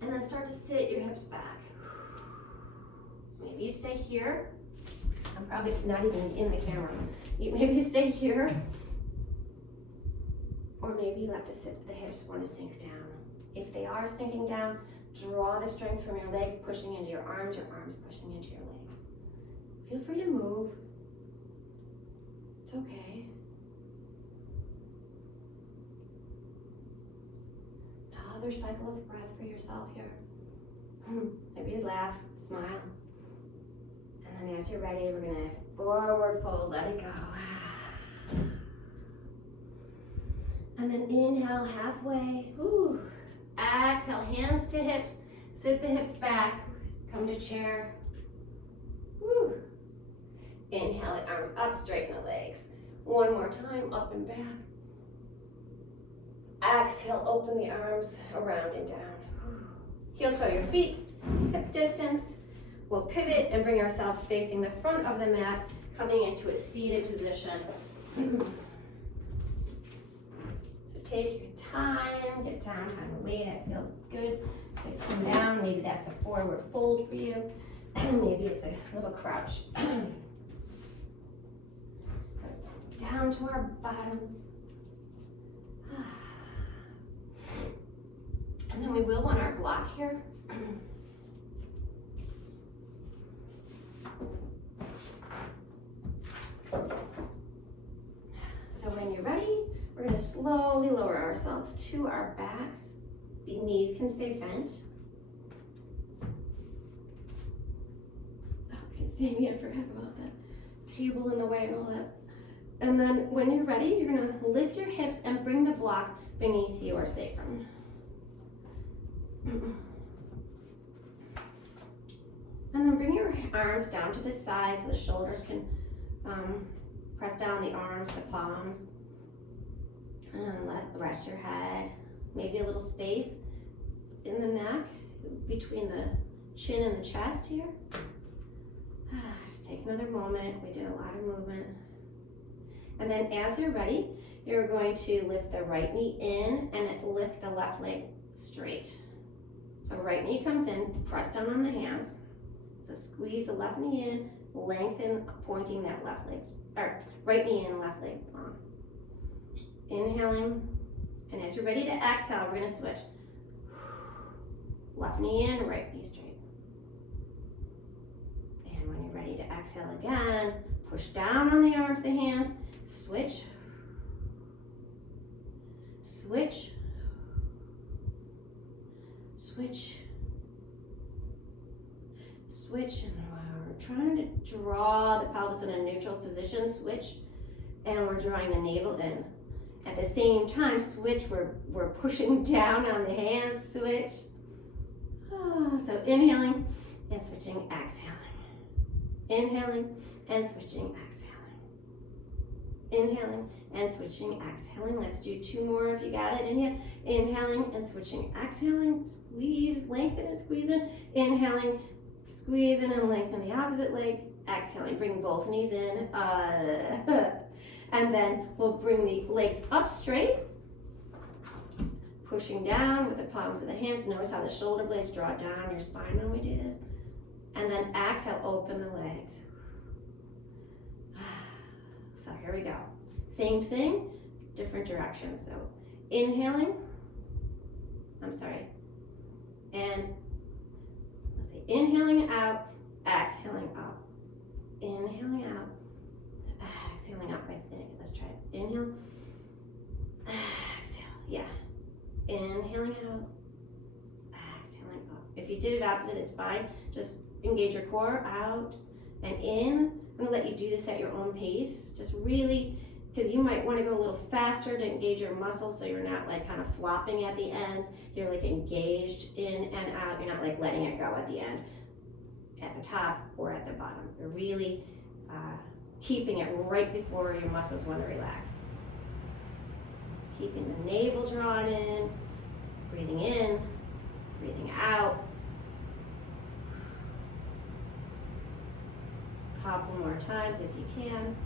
And then start to sit your hips back. Maybe you stay here. I'm probably not even in the camera. Maybe you stay here. Or maybe you let the hips want to sink down. If they are sinking down, draw the strength from your legs pushing into your arms pushing into your legs. Feel free to move. It's okay. Another cycle of breath for yourself here. Maybe you laugh, smile. And then as you're ready, we're gonna forward fold, let it go. And then inhale halfway. Ooh. Exhale, hands to hips. Sit the hips back. Come to chair. Woo. Inhale it, arms up, straighten the legs. One more time, up and back. Exhale, open the arms around and down. Heel toe your feet, hip distance. We'll pivot and bring ourselves facing the front of the mat, coming into a seated position. So take your time, get down kind of way that feels good to come down. Maybe that's a forward fold for you. Maybe it's a little crouch. So down to our bottoms. And then we will want our block here. So when you're ready, we're going to slowly lower ourselves to our backs. The knees can stay bent. Oh, you can see me, I forgot about that table in the way and all that. And then when you're ready, you're going to lift your hips and bring the block beneath your sacrum. And then bring your arms down to the side so the shoulders can press down the arms, the palms. And rest your head. Maybe a little space in the neck between the chin and the chest here. Just take another moment. We did a lot of movement. And then as you're ready, you're going to lift the right knee in and lift the left leg straight. So right knee comes in, press down on the hands. So squeeze the left knee in, lengthen, pointing that left leg, or right knee in, left leg long. Inhaling, and as you're ready to exhale, we're gonna switch. Left knee in, right knee straight. And when you're ready to exhale again, push down on the arms, the hands, switch, switch, switch, switch, and we're trying to draw the pelvis in a neutral position, switch, and we're drawing the navel in. At the same time, switch, we're pushing down on the hands, switch. So inhaling, and switching, exhaling. Inhaling and switching, exhaling. Inhaling and switching, exhaling. Let's do 2 more if you got it. Inhaling and switching, exhaling. Squeeze, lengthen and squeeze in. Inhaling, squeeze in and lengthen the opposite leg. Exhaling, bring both knees in. And then we'll bring the legs up straight. Pushing down with the palms of the hands. Notice how the shoulder blades draw down your spine when we do this. And then exhale, open the legs. So here we go. Same thing, different directions. So inhaling, and let's see, inhaling out, exhaling up. Inhaling out, exhaling up, I think. Let's try it. Inhale, exhale, yeah. Inhaling out, exhaling up. If you did it opposite, it's fine. Just engage your core, out and in. I'm gonna let you do this at your own pace. Just really, because you might wanna go a little faster to engage your muscles so you're not like kind of flopping at the ends. You're like engaged in and out. You're not like letting it go at the end, at the top or at the bottom. You're really keeping it right before your muscles wanna relax. Keeping the navel drawn in, breathing out. Couple more times if you can.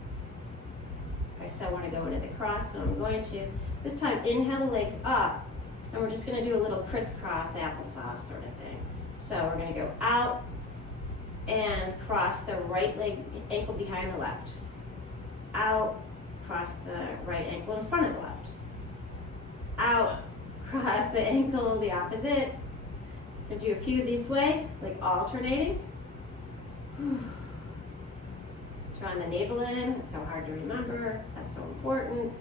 I still want to go into the cross, so I'm going to. This time, inhale the legs up, and we're just going to do a little crisscross applesauce sort of thing. So we're going to go out and cross the right leg ankle behind the left. Out, cross the right ankle in front of the left. Out, cross the ankle the opposite. And do a few this way, like alternating. Drawing the navel in, it's so hard to remember, that's so important.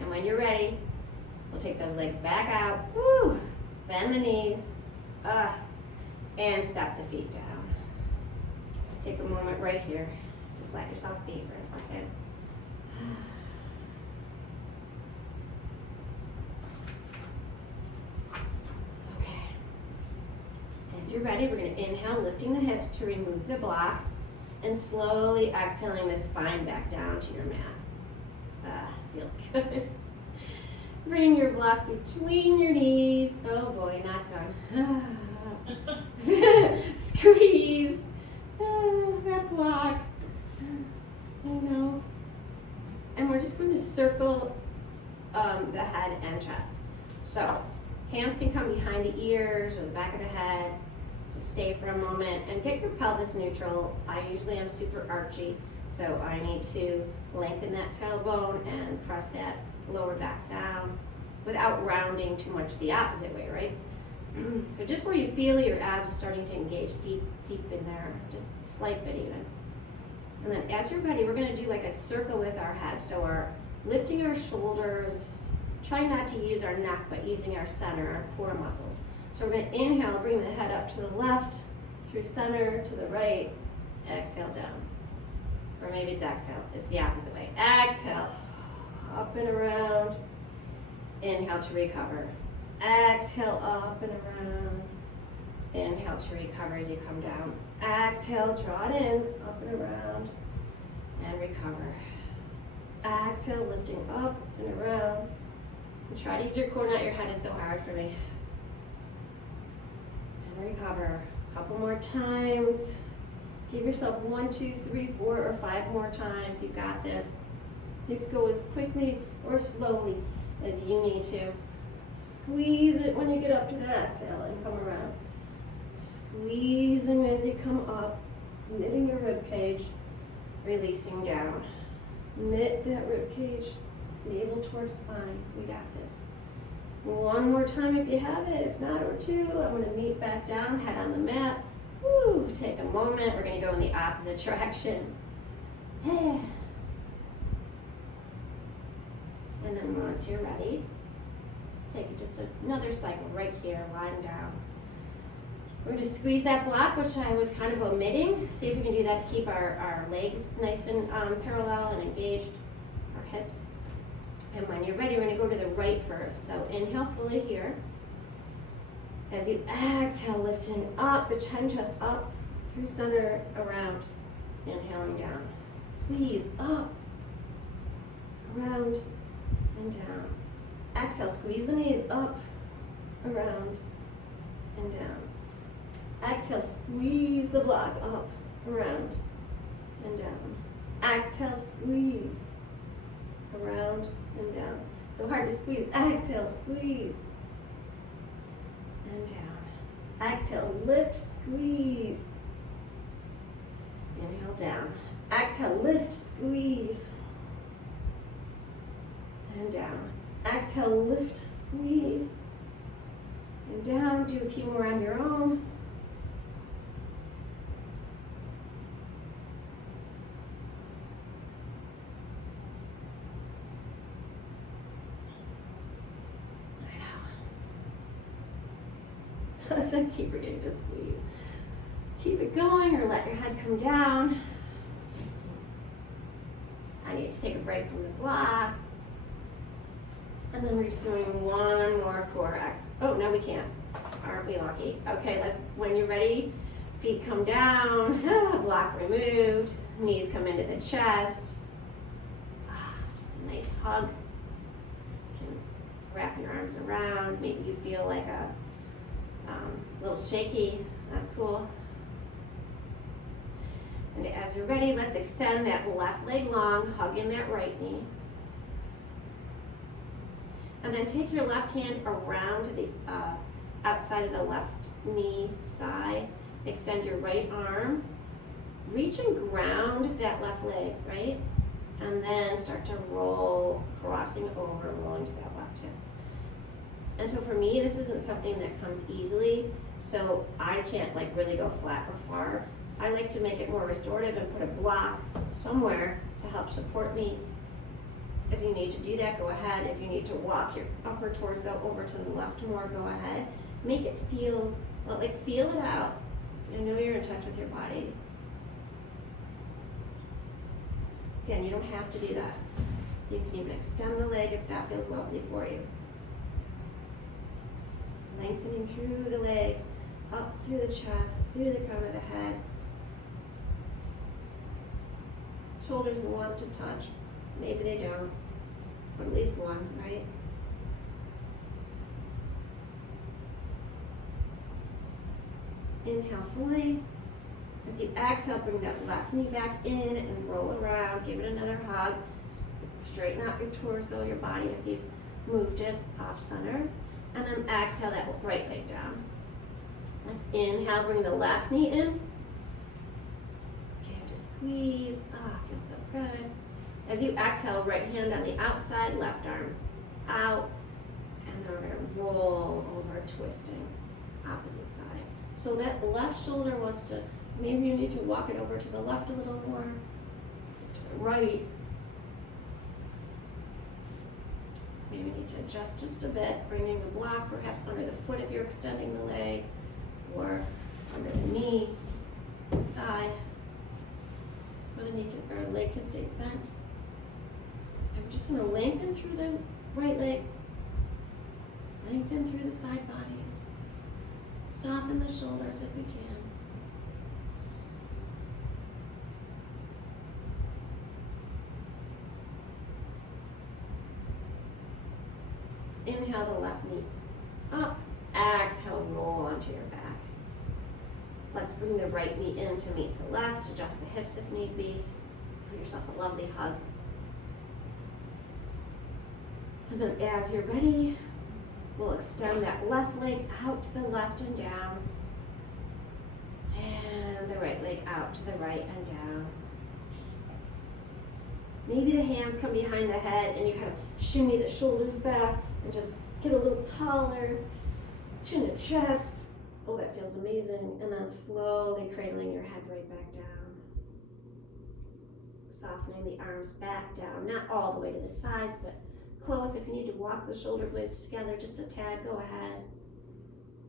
And when you're ready, we'll take those legs back out, woo, bend the knees, and step the feet down. Take a moment right here, just let yourself be for a second. Okay, as you're ready, we're gonna inhale, lifting the hips to remove the block. And slowly exhaling the spine back down to your mat. Feels good. Bring your block between your knees. Oh boy, not done. Squeeze that block. I know. And we're just going to circle the head and chest. So hands can come behind the ears or the back of the head. Stay for a moment and get your pelvis neutral. I usually am super archy, so I need to lengthen that tailbone and press that lower back down without rounding too much the opposite way, right? So just where you feel your abs starting to engage deep in there, just a slight bit even. And then as you're ready, we're gonna do like a circle with our head. So we're lifting our shoulders, trying not to use our neck, but using our center, our core muscles. So we're going to inhale, bring the head up to the left, through center, to the right, exhale down. Or maybe it's exhale, it's the opposite way. Exhale, up and around, inhale to recover. Exhale, up and around, inhale to recover as you come down. Exhale, draw it in, up and around, and recover. Exhale, lifting up and around. And try to use your core, not your head, is so hard for me. Recover a couple more times. Give yourself 1, 2, 3, 4, or 5 more times. You got this. You could go as quickly or slowly as you need to. Squeeze it when you get up to the exhale and come around. Squeezing as you come up, knitting your rib cage, releasing down. Knit that rib cage, navel towards spine. We got this. One more time if you have it, if not, or 2. I'm going to meet back down, head on the mat. Woo, take a moment. We're going to go in the opposite direction. And then once you're ready, take just another cycle right here, lying down. We're going to squeeze that block, which I was kind of omitting. See if we can do that to keep our legs nice and parallel and engaged, our hips. And when you're ready, we're going to go to the right first. So inhale fully here. As you exhale, lifting up, the chin, chest up, through center, around, inhaling down. Squeeze up, around, and down. Exhale, squeeze the knees up, around, and down. Exhale, squeeze the block up, around, and down. Exhale, squeeze, around, and down. So hard to squeeze. Exhale, squeeze, and down. Exhale, lift, squeeze. Inhale, down. Exhale, lift, squeeze, and down. Exhale, lift, squeeze, and down. Do a few more on your own. I know. So keep forgetting to squeeze. Keep it going or let your head come down. I need to take a break from the block. And then we're just doing one more core X. Oh, no, we can't. Aren't we lucky? Okay, when you're ready, feet come down, block removed, knees come into the chest. Just a nice hug. You can wrap your arms around. Maybe you feel like a little shaky. That's cool. And as you're ready, let's extend that left leg long, hug in that right knee. And then take your left hand around the outside of the left knee, thigh. Extend your right arm. Reach and ground that left leg, right? And then start to roll, crossing over, rolling to that left hip. And so for me, this isn't something that comes easily, so I can't like really go flat or far. I like to make it more restorative and put a block somewhere to help support me. If you need to do that, go ahead. If you need to walk your upper torso over to the left more, go ahead. Make it feel it out. You know you're in touch with your body. Again, you don't have to do that. You can even extend the leg if that feels lovely for you. Lengthening through the legs, up through the chest, through the crown of the head. Shoulders want to touch. Maybe they don't, but at least one, right? Inhale fully. As you exhale, bring that left knee back in and roll around. Give it another hug. Straighten out your torso, your body if you've moved it off center. And then exhale that right leg down. Let's inhale, bring the left knee in. Give it a squeeze. Feels so good. As you exhale, right hand on the outside, left arm out. And then we're gonna roll over, twisting, opposite side. So that left shoulder wants to, maybe you need to walk it over to the left a little more, to the right. Maybe need to adjust just a bit, bringing the block perhaps under the foot if you're extending the leg, or under the knee, thigh, or the knee or leg can stay bent. And we're just going to lengthen through the right leg, lengthen through the side bodies, soften the shoulders if we can. Inhale the left knee up, exhale, roll onto your back. Let's bring the right knee in to meet the left, adjust the hips if need be. Give yourself a lovely hug. And then as you're ready, we'll extend that left leg out to the left and down. And the right leg out to the right and down. Maybe the hands come behind the head and you kind of shimmy the shoulders back and just get a little taller, chin to chest. Oh, that feels amazing. And then slowly cradling your head right back down. Softening the arms back down, not all the way to the sides, but close. If you need to walk the shoulder blades together just a tad, go ahead.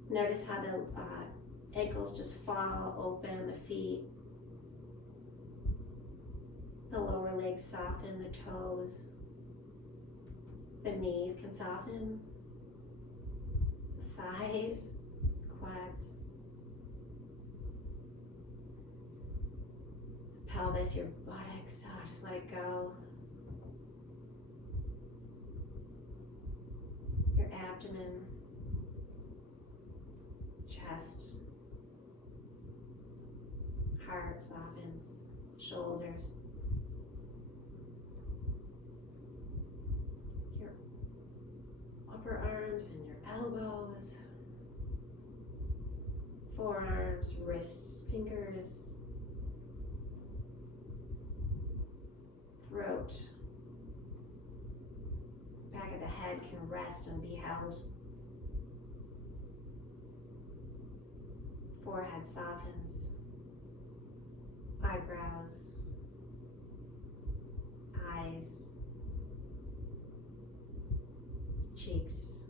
Notice how the ankles just fall open, the feet. The lower legs soften, the toes. The knees can soften. The thighs. quads. Pelvis, your buttocks, just let it go. Your abdomen, chest, heart softens, shoulders. Your upper arms and your elbows, forearms, wrists, fingers, throat, back of the head can rest and be held. Forehead softens, eyebrows, eyes, cheeks,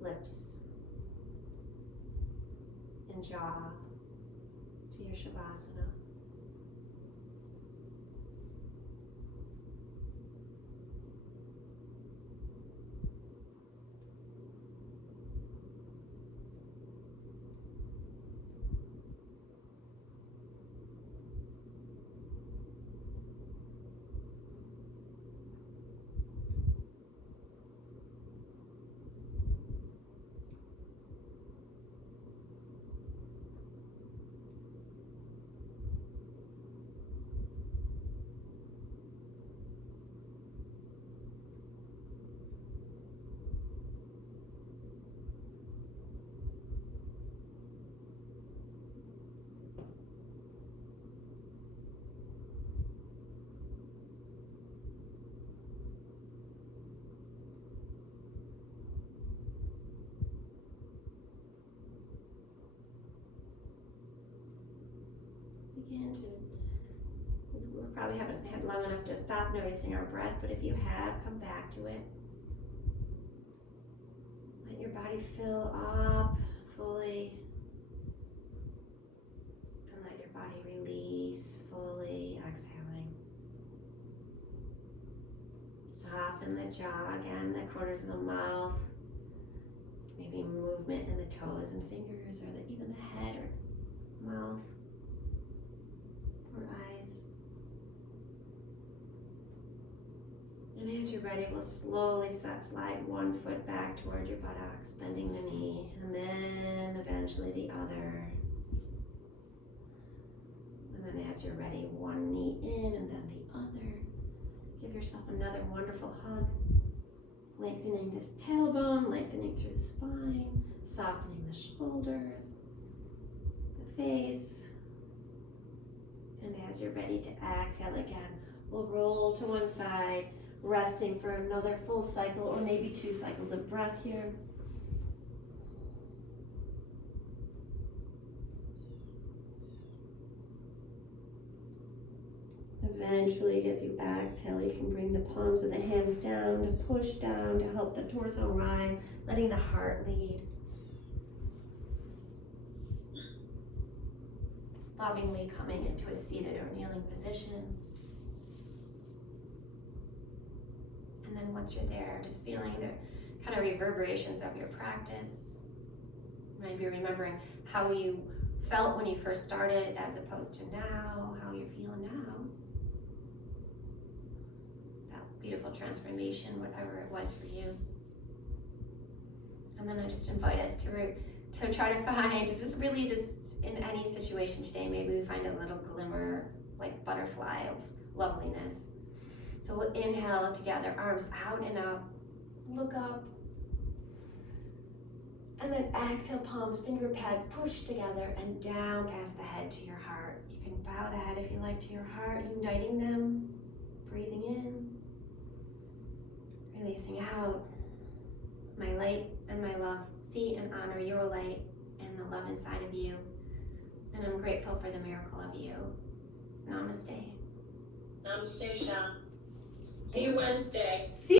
lips, and jaw to your Shavasana. Begin to, we probably haven't had long enough to stop noticing our breath, but if you have, come back to it. Let your body fill up fully, and let your body release fully, exhaling. Soften the jaw again, the corners of the mouth, maybe movement in the toes and fingers, or even the head or mouth. Or eyes. And as you're ready, we'll slowly slide one foot back toward your buttocks, bending the knee, and then eventually the other. And then as you're ready, one knee in and then the other. Give yourself another wonderful hug, lengthening this tailbone, lengthening through the spine, softening the shoulders, the face. And as you're ready to exhale again, we'll roll to one side, resting for another full cycle or maybe 2 cycles of breath here. Eventually, as you exhale, you can bring the palms of the hands down to push down to help the torso rise, letting the heart lead. Lovingly coming into a seated or kneeling position. And then once you're there, just feeling the kind of reverberations of your practice. Maybe remembering how you felt when you first started as opposed to now, how you're feeling now. That beautiful transformation, whatever it was for you. And then I just invite us to try to find, just in any situation today, maybe we find a little glimmer, like butterfly of loveliness. So we'll inhale together, arms out and up, look up. And then exhale, palms, finger pads, push together and down past the head to your heart. You can bow the head if you like to your heart, uniting them, breathing in, releasing out. My light and my love, see and honor your light and the love inside of you. And I'm grateful for the miracle of you. Namaste. Namaste, Chelle. See you Wednesday.